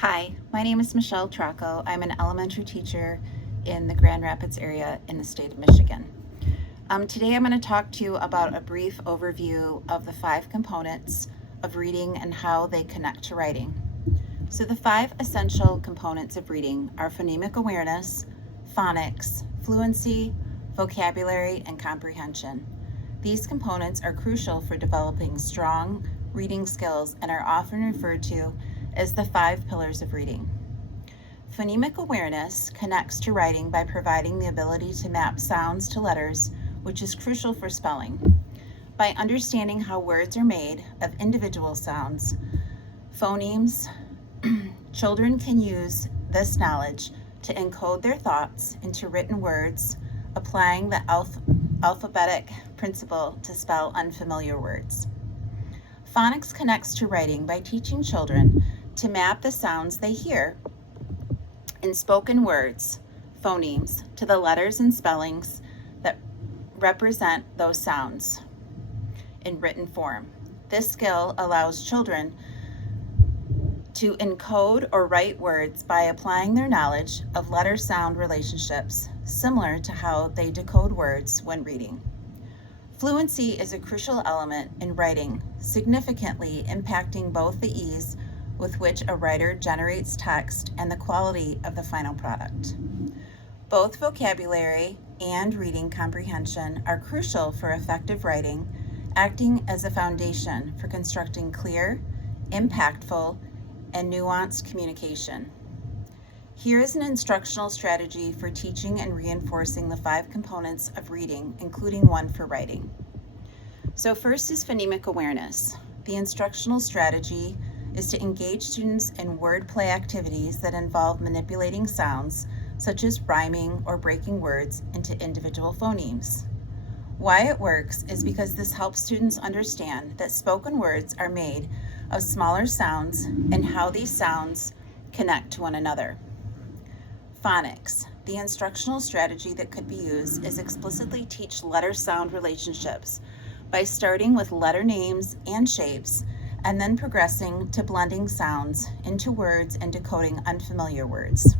Hi, my name is Michelle Tracco. I'm an elementary teacher in the Grand Rapids area in the state of Michigan. Today I'm going to talk to you about a brief overview of the 5 components of reading and how they connect to writing. So the 5 essential components of reading are phonemic awareness, phonics, fluency, vocabulary, and comprehension. These components are crucial for developing strong reading skills and are often referred to as the 5 pillars of reading. Phonemic awareness connects to writing by providing the ability to map sounds to letters, which is crucial for spelling. By understanding how words are made of individual sounds, phonemes, children can use this knowledge to encode their thoughts into written words, applying the alphabetic principle to spell unfamiliar words. Phonics connects to writing by teaching children to map the sounds they hear in spoken words, phonemes, to the letters and spellings that represent those sounds in written form. This skill allows children to encode or write words by applying their knowledge of letter-sound relationships, similar to how they decode words when reading. Fluency is a crucial element in writing, significantly impacting both the ease with which a writer generates text and the quality of the final product. Both vocabulary and reading comprehension are crucial for effective writing, acting as a foundation for constructing clear, impactful, and nuanced communication. Here is an instructional strategy for teaching and reinforcing the 5 components of reading, including one for writing. So first is phonemic awareness. The instructional strategy is to engage students in wordplay activities that involve manipulating sounds, such as rhyming or breaking words into individual phonemes. Why it works is because this helps students understand that spoken words are made of smaller sounds and how these sounds connect to one another. Phonics. The instructional strategy that could be used is explicitly teach letter-sound relationships by starting with letter names and shapes and then progressing to blending sounds into words and decoding unfamiliar words.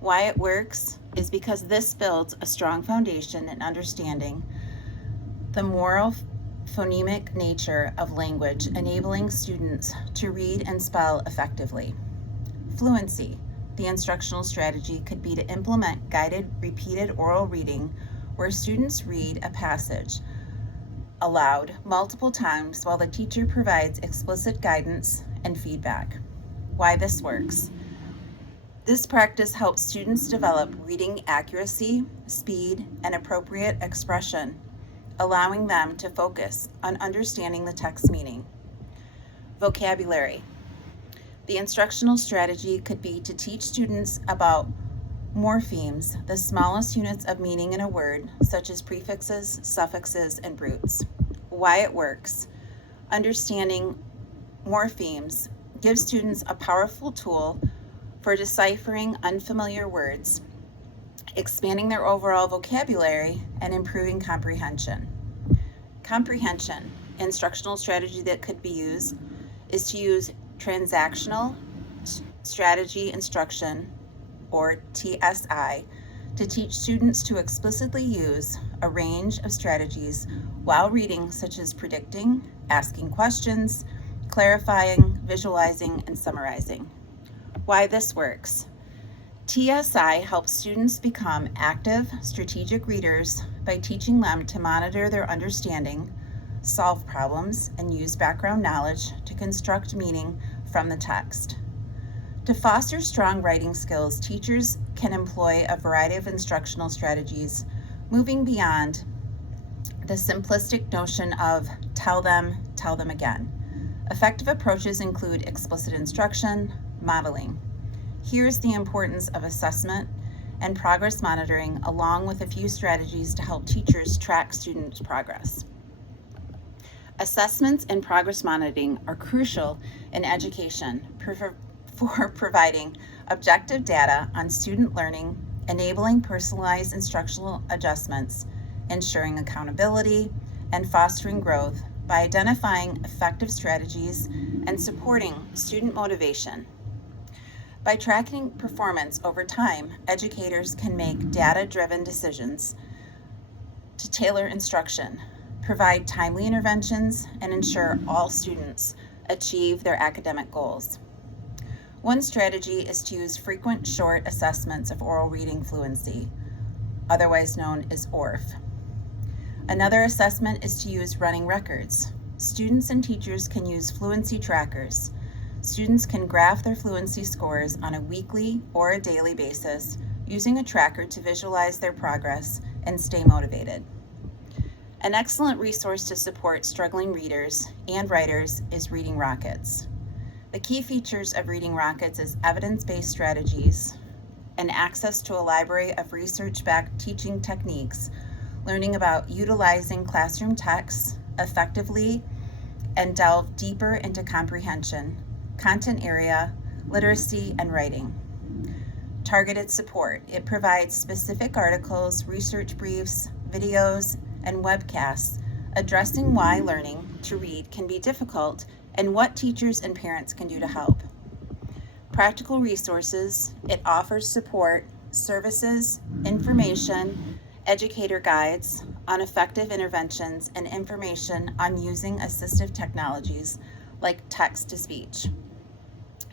Why it works is because this builds a strong foundation in understanding the moral phonemic nature of language, enabling students to read and spell effectively. Fluency. The instructional strategy could be to implement guided, repeated oral reading where students read a passage aloud multiple times while the teacher provides explicit guidance and feedback. Why this works. This practice helps students develop reading accuracy, speed, and appropriate expression, allowing them to focus on understanding the text meaning. Vocabulary. The instructional strategy could be to teach students about morphemes, the smallest units of meaning in a word, such as prefixes, suffixes, and roots. Why it works. Understanding morphemes gives students a powerful tool for deciphering unfamiliar words, expanding their overall vocabulary, and improving comprehension. Comprehension. Instructional strategy that could be used is to use transactional strategy instruction, or TSI, to teach students to explicitly use a range of strategies while reading, such as predicting, asking questions, clarifying, visualizing, and summarizing. Why this works. TSI helps students become active, strategic readers by teaching them to monitor their understanding, solve problems, and use background knowledge to construct meaning from the text. To foster strong writing skills, teachers can employ a variety of instructional strategies, moving beyond the simplistic notion of tell them again. Effective approaches include explicit instruction, modeling. Here's the importance of assessment and progress monitoring, along with a few strategies to help teachers track students' progress. Assessments and progress monitoring are crucial in education for providing objective data on student learning, enabling personalized instructional adjustments, ensuring accountability, and fostering growth by identifying effective strategies and supporting student motivation. By tracking performance over time, educators can make data-driven decisions to tailor instruction, provide timely interventions, and ensure all students achieve their academic goals. One strategy is to use frequent short assessments of oral reading fluency, otherwise known as ORF. Another assessment is to use running records. Students and teachers can use fluency trackers. Students can graph their fluency scores on a weekly or a daily basis using a tracker to visualize their progress and stay motivated. An excellent resource to support struggling readers and writers is Reading Rockets. The key features of Reading Rockets is evidence-based strategies and access to a library of research-backed teaching techniques, learning about utilizing classroom texts effectively, and delve deeper into comprehension, content area, literacy, and writing. Targeted support. It provides specific articles, research briefs, videos, and webcasts addressing why learning to read can be difficult and what teachers and parents can do to help. Practical resources. It offers support, services, information, educator guides on effective interventions, and information on using assistive technologies like text-to-speech.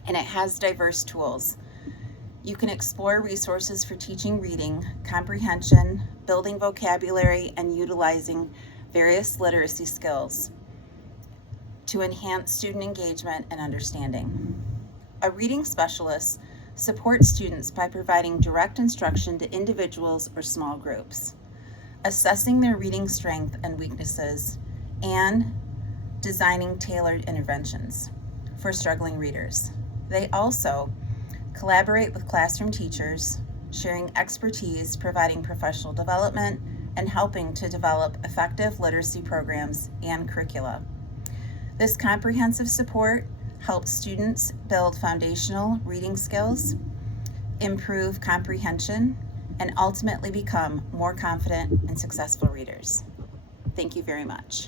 And it has diverse tools. You can explore resources for teaching reading, comprehension, building vocabulary, and utilizing various literacy skills to enhance student engagement and understanding. A reading specialist supports students by providing direct instruction to individuals or small groups, assessing their reading strength and weaknesses, and designing tailored interventions for struggling readers. They also collaborate with classroom teachers, sharing expertise, providing professional development, and helping to develop effective literacy programs and curricula. This comprehensive support helps students build foundational reading skills, improve comprehension, and ultimately become more confident and successful readers. Thank you very much.